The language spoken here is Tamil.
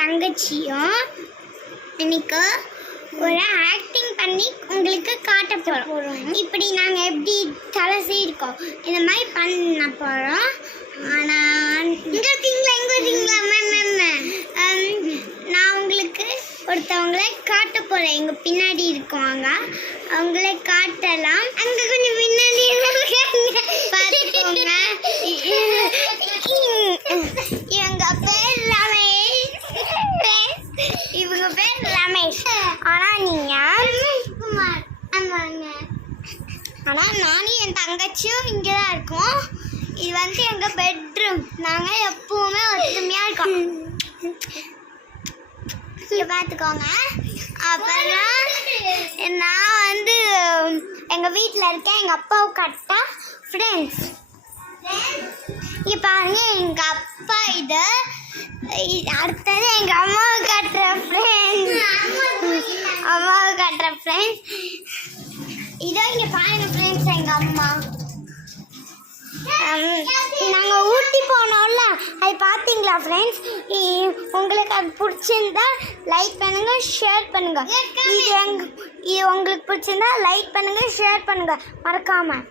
தங்கச்சியும் இன்னைக்கு ஒரு ஆக்டிங் பண்ணி உங்களுக்கு காட்ட போகிறோம். இப்படி நாங்கள் எப்படி தலை செய்யிருக்கோம் இந்த மாதிரி பண்ண போகிறோம். ஆனால் இங்கே இருக்கீங்களா நான் உங்களுக்கு ஒருத்தவங்களை காட்ட போகிறேன். எங்கள் பின்னாடி இருக்குவாங்க, அவங்களே காட்டலாம். அங்கே கொஞ்சம் பின்னாடி பார்த்துக்கோங்க. இவங்க பேர் ரமேஷ், இவங்க பேர் ரமேஷ். ஆனால் நீங்கள் குமார். ஆமாங்க. ஆனால் நானும் என் தங்கச்சியும் இங்கே தான் இருக்கோம். இது வந்து எங்கள் பெட்ரூம். நாங்கள் எப்பவுமே ஒத்துமையாக இருக்கோம். இங்கே பார்த்துக்கோங்க. அப்புறம் நான் வந்து எங்கள் வீட்டில் இருக்கேன். எங்கள் அப்பாவுக்கு கரெக்டா ஃப்ரெண்ட்ஸ். இங்கே பாருங்க, எங்கள் அப்பா இது. அடுத்தது எங்கள் அம்மாவை காட்டுற ஃப்ரெண்ட்ஸ். அம்மாவை காட்டுற ஃப்ரெண்ட்ஸ் இதோ இங்கே பாருங்க ஃப்ரெண்ட்ஸ். எங்கள் அம்மா நாங்கள் ஊட்டி போனோம்ல, அது பார்த்தீங்களா ஃப்ரெண்ட்ஸ்? உங்களுக்கு அது பிடிச்சிருந்தா லைக் பண்ணுங்கள், ஷேர் பண்ணுங்கள். இது உங்களுக்கு பிடிச்சிருந்தா லைக் பண்ணுங்கள், ஷேர் பண்ணுங்கள் மறக்காமல்.